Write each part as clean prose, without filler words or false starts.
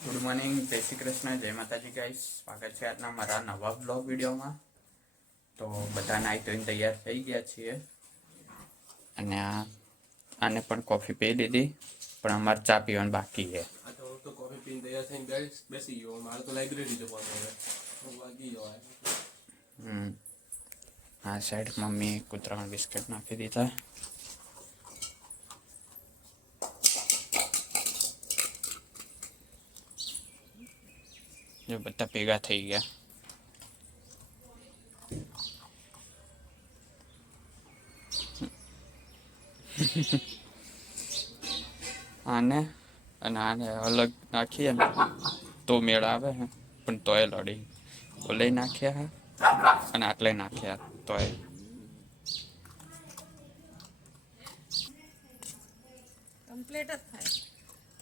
Good morning, જય શ્રી કૃષ્ણ, જય માતાજી ગાઈસ. સ્વાગત છે આજના મારા નવા બ્લોગ વિડીયોમાં. તો બધા નાઈ ધોઈને તૈયાર થઈ ગયા છીએ અને આને પણ કોફી પી લીધી, પણ અમારે ચા પીવાનું બાકી છે. તો કોફી પીને તૈયાર થઈને બેસી ગયો. મારે તો લાઇબ્રેરી જવાનું હવે વાગી જવાય. આ સાઈડ મમ્મી કૂતરામાં બિસ્કિટ નાખી દીધા. જો બધા ભેગા થઈ ગયા. આને અને આને અલગ નાખીએ ને તો મેળ આવે હે, પણ તોય લડી ઓલે નાખ્યા હે અને આટલે નાખ્યા તોય. કમ્પ્લીટ જ થાય.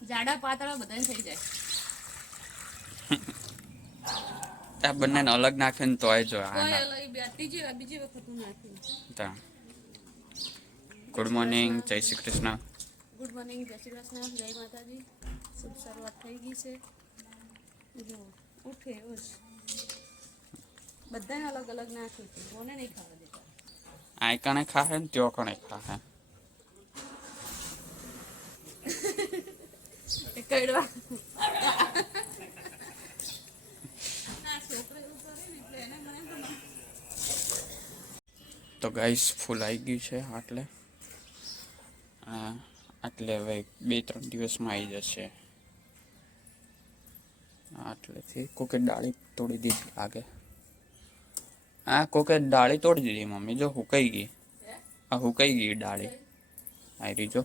જાડા પાતળા બધાને થઈ જાય. આ બંનેને અલગ નાખે ને તોય જો બીજી વખત નાખ્યું. ગુડ મોર્નિંગ, જય શ્રી કૃષ્ણ. ગુડ મોર્નિંગ, જય શ્રી કૃષ્ણ, જય માતાજી. શુભ શરૂઆત થઈ ગઈ છે. જો ઉઠે એવું જ બધાને અલગ અલગ નાખ્યું છે. કોને નહીં ખાવા દેતા. આ કણે ખાહે ને ત્યો કણે ખાહે. કડવા તો ગાઈસ ફૂલ આવી ગયું છે આટલે. આટલે હવે 2-3 દિવસમાં આવી જશે. આટલેથી કોકે ડાળી તોડી દીધી લાગે. આ કોકે ડાળી તોડી દીધી મમ્મી, જો હુકાઈ ગઈ. આ હુકાઈ ગઈ ડાળી. આરી જો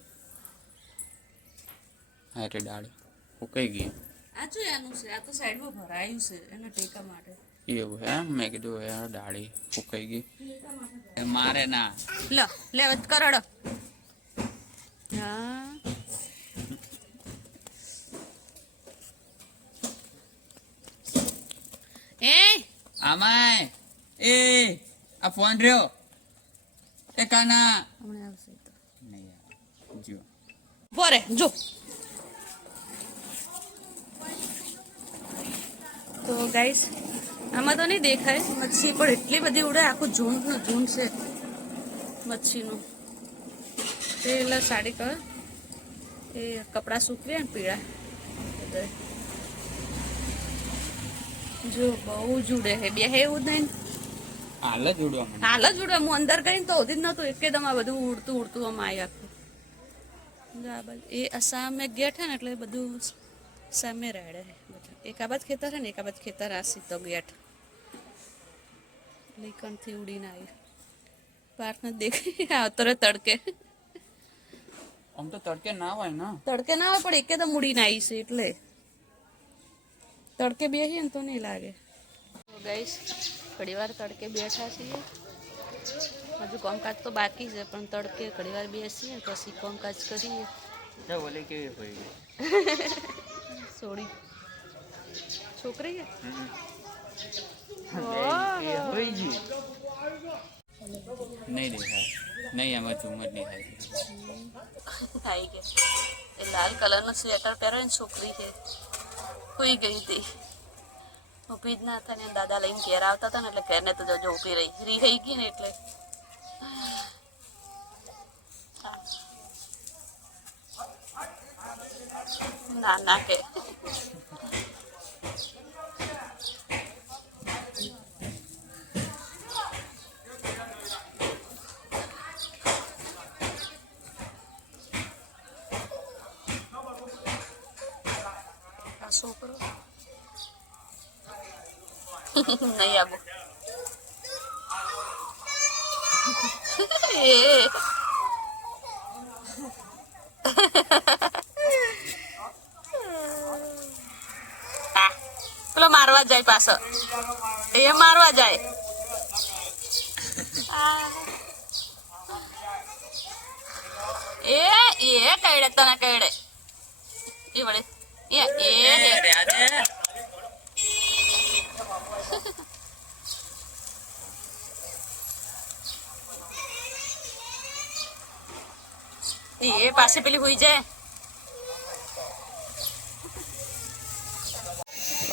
આરી ડાળી હુકાઈ ગઈ. આ જો એનું છે. આ તો સાઈડમાં ભરાયું છે એના ટેકા માટે. એવું હે? મેં કીધું યાર ડાળી ફૂકાઈ ગઈ. મારે ના લે કરડો. હા એ આમાય એ આ ફોન રહ્યો એ કાના હમણાં આવશે તો નહીં જો બોરે જો. તો ગાઈસ આમાં તો નહીં દેખાય મચ્છી, પણ એટલી બધી ઉડે. આખું ઝૂંડ છે મચ્છીનું. તે એટલે સાડી કર એ કપડાં સૂકવ્યા ને પીળા જો બહુ જ ઉડે છે. બે એવું જ નહીં, હાલ જ ઉડવા માંડ્યું. હાલ જ ઉડે. હું અંદર ગઈ ને તો હોતી જ નતું. એકદમ આ બધું ઉડતું ઉડતું આમ આવી આખું. એ સામે ગેટ છે ને એટલે બધું સામે રેડે છે. એક આ બાજ ખેતર છે ને એક આ બાજ ખેતર. આ સીધો ગેટ લીકણથી ઉડીને આવ્યું. પાર્કને દેખાય આવતો તડકે. આમ તો તડકે ના હોય ને. તડકે ના હોય પણ એકદમ ઉડીને આવી છે એટલે તડકે બેસીએ ને તો નહીં લાગે. ગાઈસ ઘણી વાર તડકે બેઠા છીએ. હજુ કામકાજ તો બાકી છે પણ તડકે ઘણી વાર બેસીએ પછી કામકાજ કરીએ. ઓલે કેવી હોય સોડી છોકરી નહીં દેખાય. નહીં આમાં ઝૂમ જ નહીં થાય. આવી ગયા. એ લાલ કલરનો સ્વેટર પહેરે ને છોકરી છે. સુઈ ગઈ હતી. ઊભી જ ના હતા ને દાદા લઈને ઘેર આવતા હતા ને એટલે ઘેરને તો જો ઊભી રહી ગઈ ને એટલે ના ના કે છોકરો નહીં આવો. પેલો મારવા જાય પાછો. એ મારવા જાય. એ કઈડે તને કઈડે એ વળે એ પાસે પેલી હોઈ જાય.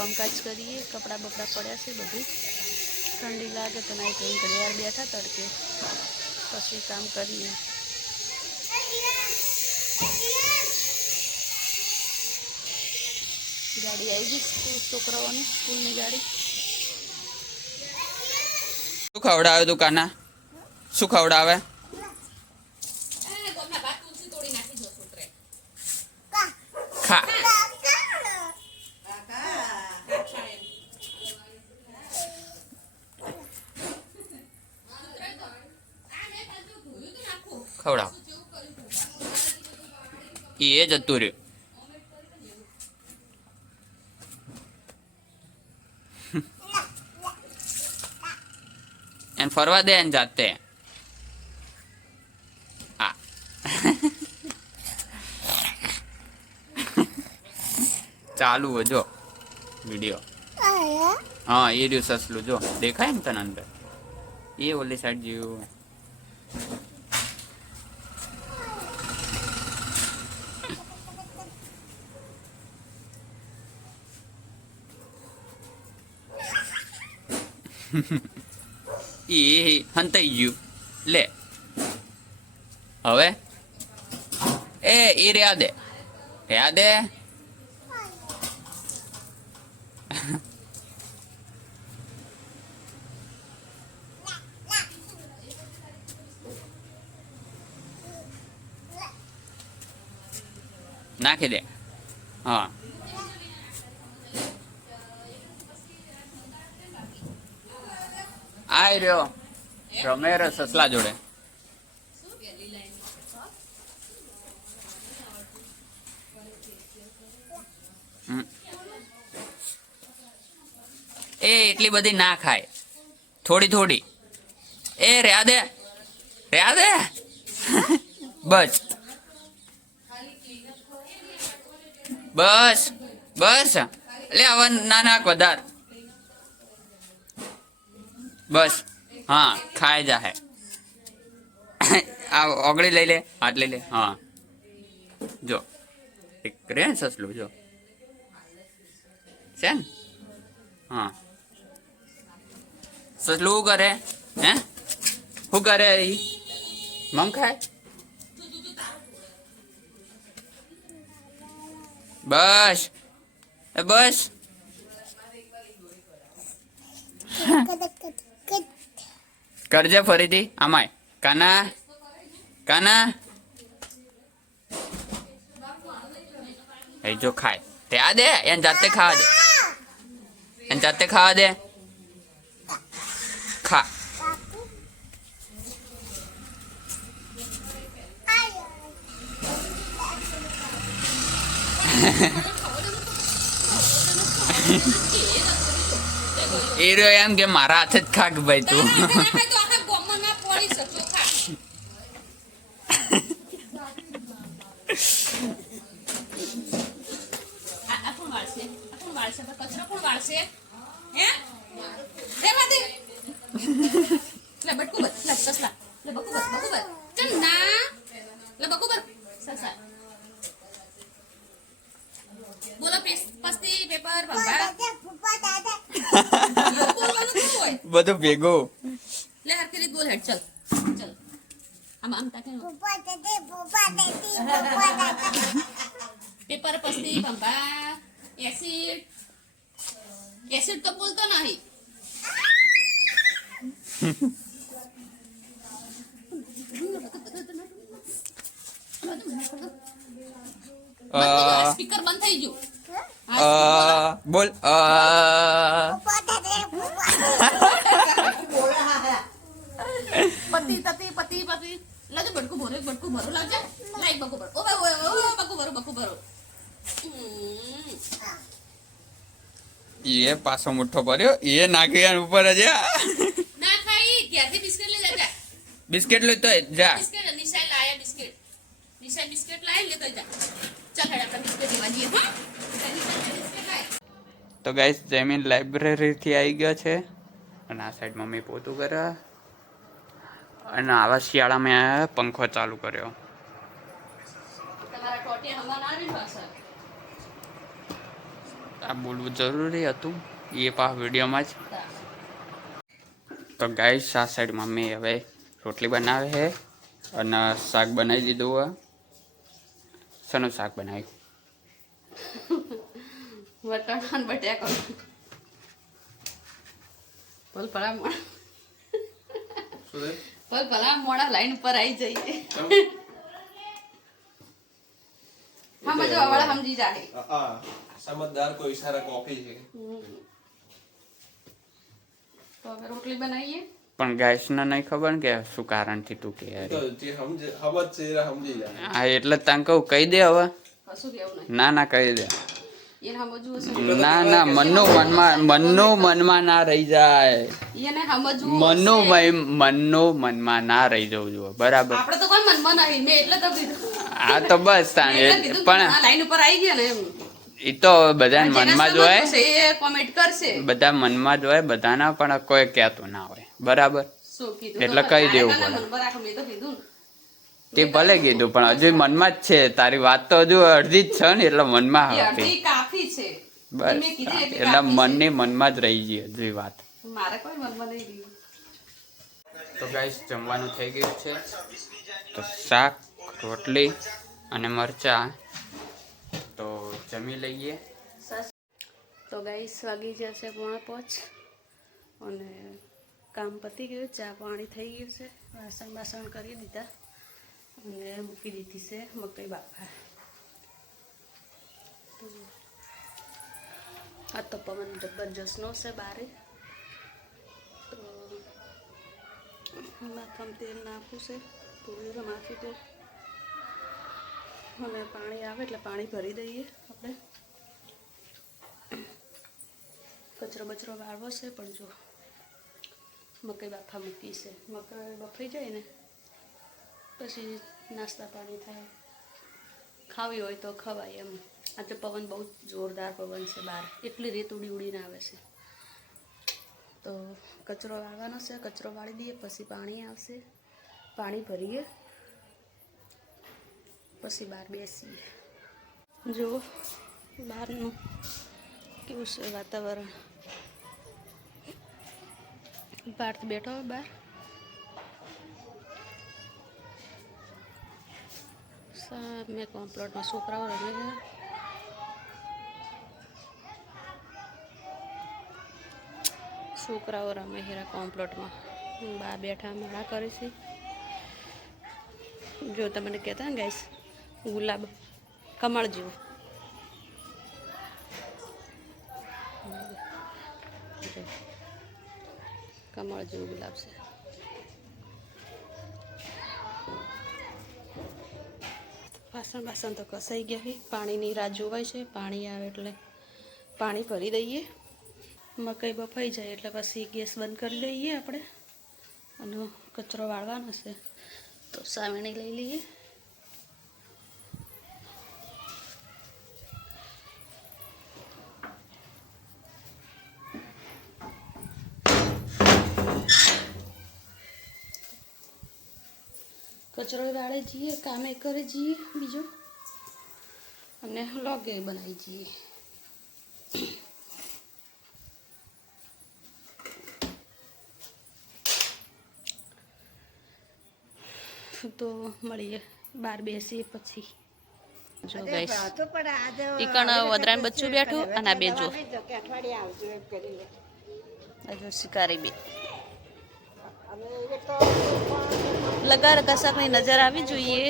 કામકાજ કરીએ. કપડાં બપડા પડ્યા છે બધું. ઠંડી લાગે તો નાઈ ધોઈને ઘણી વાર બેઠા તડકે, પછી કામ કરીએ. ગાડી આવી ગઈ છોકરાઓની સ્કૂલની ગાડી. શું ખવડાવે તું કાના? શું ખવડાવે? ખા. ખવડાવ. એ જતું રહ્યું. એને ફરવા દે એને જાતે. આ ચાલુ હોય જો વિડીયો. હા એ રહ્યું સસલું જો દેખાય ને તને અંદર. એ ઓલી સાઈડ જેવું. એ હંતાઈ ગયું લે. હવે એ રહ્યા દે રહ્યા દે. નાખી દે. હા આય રહ્યો રમે રે સસલા જોડે. એ એટલી બધી ના ખાય, થોડી થોડી. એ રહ્યા દે રહ્યા દે. બસ બસ બસ. એટલે હવે ના નાખ વધાર. બસ હા ખાઈ જાહે. આ ઓગળી લઈ લે, હાથ લઈ લે. હા જો એક રે સસલું જો છે ને. હા સસલું શું કરે? હે શું કરે? ઈ મમ ખાય. બસ બસ. કરજે ફરીથી આમાય. કાના કાના એ જો ખાય તે આ દે. એને જાતે ખાવા દે. એને જાતે ખાવા દે. ખા. એ રહ્યો એમ કે મારા હાથે જ ખા કે ભાઈ તું. બધું ભેગું. લે હરખી રીત બોલ હેડ. ચલ ચલ આમ આમ તાકે પેપર પસ્તી બંબા એસિડ એસિડ તો બોલતો નહીં. સ્પીકર બંધ થઈ ગયું. બોલ. પતિ તતી પતિ પતિ લાજો બટકું ભરો લાવજે. લાઈક બકુ ભરો. ઓ બકુ ભરો. એ પાછો મુઠ્ઠો ભર્યો. એ નાખ્યા ઉપર જ. ના ખાઈ ત્યાંથી બિસ્કિટ લઈ જા. બિસ્કિટ લેતો જા. બિસ્કિટ નિશાય લાયા બિસ્કિટ. નિશાય બિસ્કિટ લાય લેતો જા. ચાલ હેડ આપણે બિસ્કિટ લેવા જઈએ. હા તો ગાઈસ જમીન લાઇબ્રેરી થી આવી ગયો છે અને આ સાઈડ મમ્મી પોતું કરે અને આવા શિયાળામાં પંખો ચાલુ કર્યો. આ બોલવું જરૂરી હતું એ પા વિડીયોમાં જ. તો ગાઈસ આ સાઈડ મમ્મી હવે રોટલી બનાવે છે અને શાક બનાવી દીધું હોય. શેનું શાક બનાવ્યું? વટાણા બટાકા પલ ભલા શું છે? પલ ભલા મોડા લાઈન પર આવી જઈએ. હા મજો વાળા સમજી જાય. સમજદાર કોઈ ઈશારા કોફી છે. તો હવે રોટલી બનાવીએ. પણ ગાઈસને નહીં ખબર ને કે શું કારણથી તું કે તો જે સમજ છે એ સમજી જાય. હા એટલે તને કહું કહી દે હવે. કશું કેવું નહીં. ના કહી દે. એને સમજવું હશે. ના મનનું મનમાં ના રહી જાય. એને સમજવું મનનું મનમાં ના રહી જવું જોઈએ. બરાબર. આપણે તો કોઈ મનમાં નહીં. મેં એટલે તો કીધું. હા તો બસ પણ લાઈન ઉપર આવી ગયા ને એમ. એ તો બધા મનમાં જ હોય. એ કોમેન્ટ કરશે. બધા મનમાં જ હોય બધાના, પણ કોઈ કહેતું ના હોય. બરાબર. શું કીધું? એટલે કહી દેવું પડે. મેં તો કીધું ને. તે ભલે કીધું પણ હજુ મનમાં જ છે. તારી વાત તો હજુ અડધી જ છે ને, એટલે મનમાં એ હતી. અડધી કાફી છે. બસ મેં કીધી એટલે એટલે કાફી છે. મનની મનમાં જ રહી ગઈ હજુ એ વાત. મારે કોઈ મનમાં નહીં રહ્યું. તો ગાઈસ જમવાનું થઈ ગયું છે. તો શાક, રોટલી અને મરચા. તો જમી લઈએ. તો ગાઈસ વાગી જશે 4:45 અને કામ પતી ગયું. ચા પાણી થઈ ગયું છે. વાસણ કરી દીધા અને મૂકી દીધી છે મકઈ બાફા. આ તો પવન જબરજસ્તનો છે બારે. તો માથામાં તેલ નાખવું છે, પૂરી માથું તેલ, અને પાણી આવે એટલે પાણી ભરી દઈએ આપણે. કચરો બચરો વાળવો છે, પણ જો મકઈ બાફા મૂકી છે. મકઈ બફાઈ જાય ને પછી નાસ્તા પાણી થાય. ખાવી હોય તો ખવાય એમ. આજે પવન બહુ જોરદાર પવન છે બહાર, એટલી રેત ઉડીને આવે છે. તો કચરો વાળવાનો છે, કચરો વાળી દઈએ, પછી પાણી આવશે, પાણી ભરીએ, પછી બહાર બેસીએ. જો બહારનું કેવું છે વાતાવરણ. પાર્થ બેઠો હોય બહાર. મેં કોમ્પ્લોટમાં છોકરાઓ રમે છે. છોકરાઓ રમે હેરા કોમ્પ્લોટમાં. બહાર બેઠા માળા કરે છે. જો તમને કહેતા ને ગાઈસ, ગુલાબ કમળ જેવું. કમળ જેવું ગુલાબ છે. વાસણ તો કસાઈ ગયા છે. પાણીની રાહ જોવાય છે. પાણી આવે એટલે પાણી ભરી દઈએ. મકઈ બફાઈ જાય એટલે પછી ગેસ બંધ કરી દઈએ આપણે. અને કચરો વાળવાનો છે તો સાવણી લઈ લઈએ. કચરો વાળે જઈએ, કામે કરે જઈએ બીજું, અને લોગે બનાવી જઈએ. તો મળીએ બહાર બેસીએ પછી. જો ગાઈસ ઈકણ વદરાન બચ્ચું બેઠું અને આ બે જો શિકારી બે લગાર કશાકની નજર આવી જોઈએ.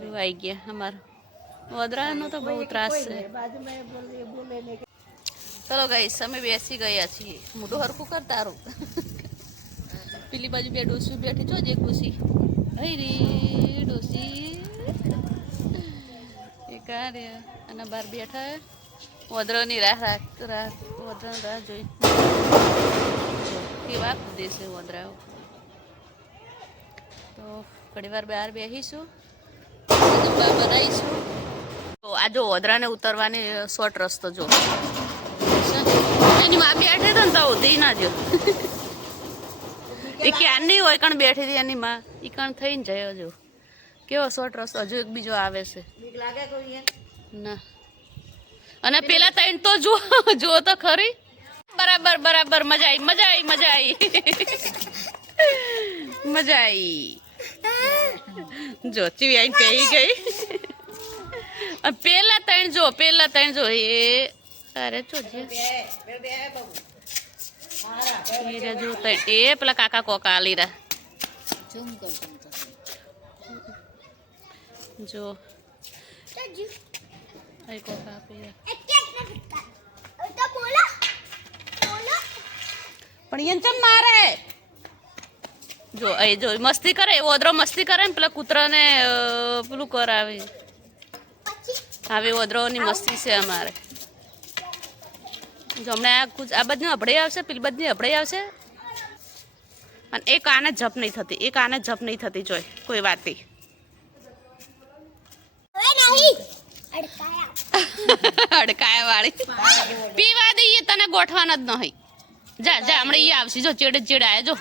જો આવી ગયા અમારા વદરાનો તો બહુ ત્રાસ છે. ચલો ગાઈસ અમે બેસી ગયા છીએ. મોટું હરખું કર તારું. પેલી બાજુ બે ડોસી બેઠી જો જે ખુશી હઈ રી ડોસી એ કાર્ય અને બહાર બેઠા વદરાની રાહ જોઈ કેવા કૂદે છે વદરાઓ. તો ઘણી વાર બહાર બેસીશું, બનાવીશું. તો આ જો વદરાને ઉતરવાની શોર્ટ રસ્તો જો એની માં બેઠે તો ને તો ઉતરી ના જો એ ક્યાં નહીં હોય કણ બેઠી હતી એની માં એ કણ થઈને જાય. હજુ કેવો શોર્ટ રસ્તો, હજુ એક બીજો આવે છે. ના અને પેલા ત્રણ તો જો જો તો ખરી. બરાબર બરાબર, મજા આવી મજા આવી મજા આવી મજા આવી. જો ચીવી આઈને પહેરી ગઈ. પેલા ત્રણ જો એ અરે જો એ પેલા કાકા કોકા આલી રહ્યા જો કોકા આપી પણ એમ ચમ મારે જો એ જો મસ્તી કરે ઓદરો મસ્તી કરે ને પેલા કૂતરાને પેલું કરાવે. હવે ઓદરોની મસ્તી છે અમારે. જો હમણાં આ બધું અભડાઈ આવશે, પેલી બધી અભડાઈ આવશે. અને એક આને જપ નહીં થતી, જોઈ કોઈ વાતી અડકાયા વાળી પીવા દઈએ તને ગોઠવાના જ નહીં. જા હમણાં એ આવશે જો ચેડે આયા જો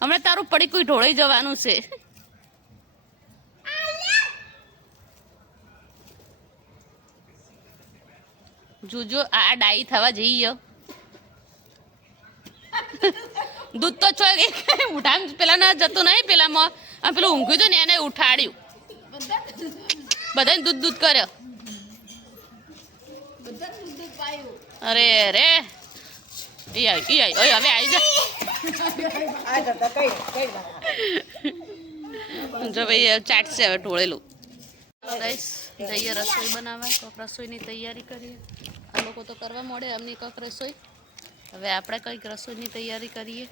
હમણાં તારું પડી કોઈ ઢોળાઈ જવાનું છે. જોજો આ ડાઈ થવા જઈએ. દૂધ તો છો ઉઠામ પેલા ના જતું નહીં, પેલામાં પેલું ઊંઘ્યું હતું ને એને ઉઠાડ્યું, બધાને દૂધ કર્યો. અરે રે હવે આવી જા. જો ભાઈ ચાટશે હવે ઢોળેલું. જઈએ રસોઈ બનાવવા. કોક રસોઈની તૈયારી કરીએ. આ લોકો તો કરવા મળે એમની કોક રસોઈ. હવે આપણે કંઈક રસોઈની તૈયારી કરીએ.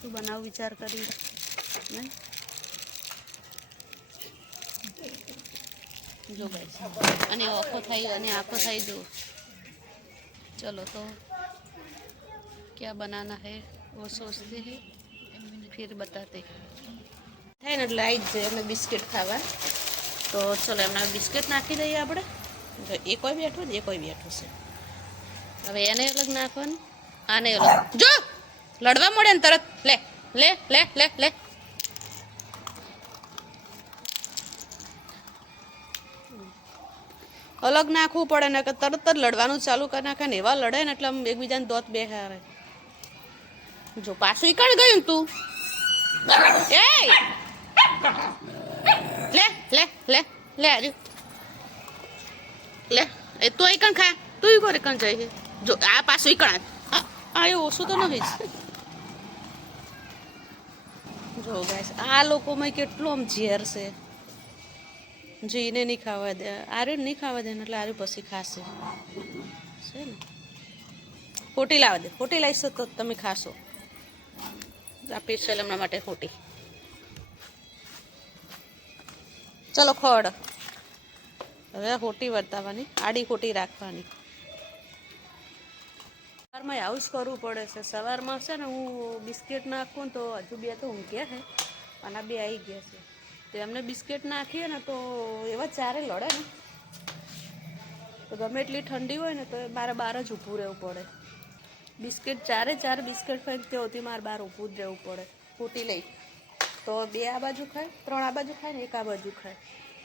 શું બનાવું વિચાર કરીએ નહીં. જો ભાઈ અને આંખો થાય અને આંખો થાય જો. चलो तो क्या बनाना है वो सोचते हैं फिर बताते થાય ને એટલે આવી જ જાય. અમે બિસ્કિટ ખાવા તો ચલો એમને બિસ્કિટ નાખી દઈએ આપણે. એ કોઈ બેઠું ને એ કોઈ બેઠું છે. હવે એને અલગ નાખવાનું, આને અલગ. જો લડવા મળે ને તરત લે લે લે લે લે. અલગ નાખવું પડે ને કે તરત જ લડવાનું ચાલુ કરી નાખે ને એવા લડે ને એટલે આમ એકબીજાને દોત બે આવે. જો પાછું કણ ગયું તું. એ લે લે લે લે આજુ લે એ તું અહીં કણ ખા તું કરે કણ જાય. જો આ પાછું કણ આ એ ઓછું તો નથી જ. જો ગાઈસ આ લોકોમાં કેટલું આમ ઝેર છે. જીને નહીં ખાવા દે, આર્યું નહીં ખાવા દે ને એટલે આર્યું પછી ખાશે છે ને. ખોટી લાવવા દે, ખોટી લાવીશો તો તમે ખાશો. આ સ્પેશિયલ એમના માટે ખોટી. ચલો ખોડ. હવે ખોટી વર્તાવાની, આડી ખોટી રાખવાની. સવારમાં આવું જ કરવું પડે છે. સવારમાં છે ને હું બિસ્કિટ નાખું તો હજુ બે તો ઊંઘ્યા છે અને બે આવી ગયા છે. તો એમને બિસ્કિટ નાખીએ ને તો એવા ચારે લડે ને તો ગમે એટલી ઠંડી હોય ને તો મારે બહાર જ ઊભું રહેવું પડે. બિસ્કિટ ચાર બિસ્કિટ ખાઈને ત્યાંથી મારે બહાર ઊભું જ રહેવું પડે. ફૂટી લઈ તો બે આ બાજુ ખાય, ત્રણ આ બાજુ ખાય ને એક આ બાજુ ખાય.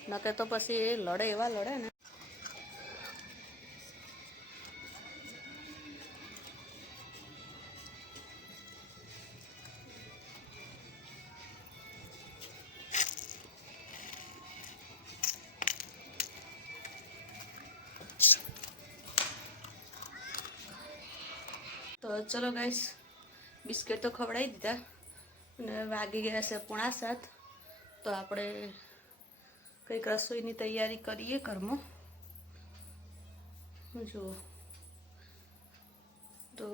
નકે તો પછી એ લડે એવા લડે ને. તો ચલો ગાઈસ બિસ્કિટ તો ખવડાવી દીધા અને વાગી ગયા છે 6:45. તો આપણે કંઈક રસોઈની તૈયારી કરીએ ઘરમાં. જો તો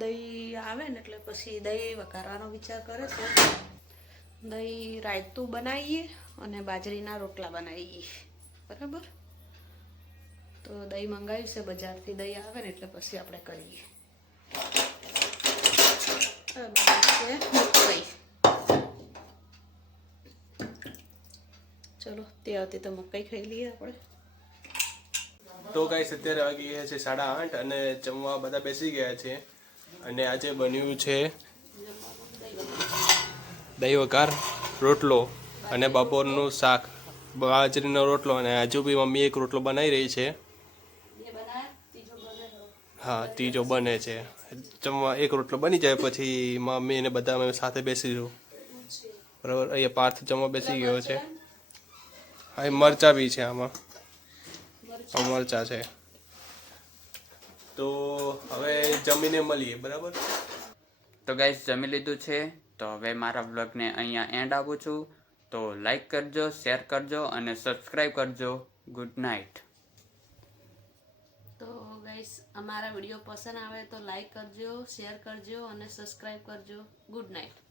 દહીં આવે ને એટલે પછી દહીં વઘારવાનો વિચાર કરે છે. દહીં રાયતું બનાવીએ અને બાજરીના રોટલા બનાવીએ. બરાબર. તો દહીં મંગાવ્યું છે બજારથી. દહીં આવે ને એટલે પછી આપણે કરીએ. ચલો તે આવતી તો મકાઈ ખાઈ લઈએ આપણે. તો ગાઈસ અત્યારે વાગી ગયા છે 8:30 અને જમવા બધા બેસી ગયા છે. અને આજે બન્યું છે દહીં વઘાર, રોટલો અને બપોરનું શાક, બાજરીનો રોટલો. અને હજુ બી મમ્મી એક રોટલો બનાવી રહી છે. હા ત્રીજો બને છે. જમવા એક રોટલો બની જાય પછી મમ્મી ને બધા અમે સાથે બેસીશું. બરાબર. અહીંયા પાર્થ જમવા બેસી ગયો છે. હા એ મરચા બી છે આમાં. મરચા છે. તો હવે જમીને મળીએ. બરાબર. તો ગાઈસ જમી લીધું છે. તો હવે મારા વ્લોગને અહીંયા એન્ડ આપું છું. તો લાઈક કરજો, શેર કરજો અને સબસ્ક્રાઈબ કરજો. Good night. તો ગાઈસ અમારા વિડીયો પસંદ આવે તો લાઈક કરજો, શેર કરજો અને સબસ્ક્રાઈબ કરજો. Good night.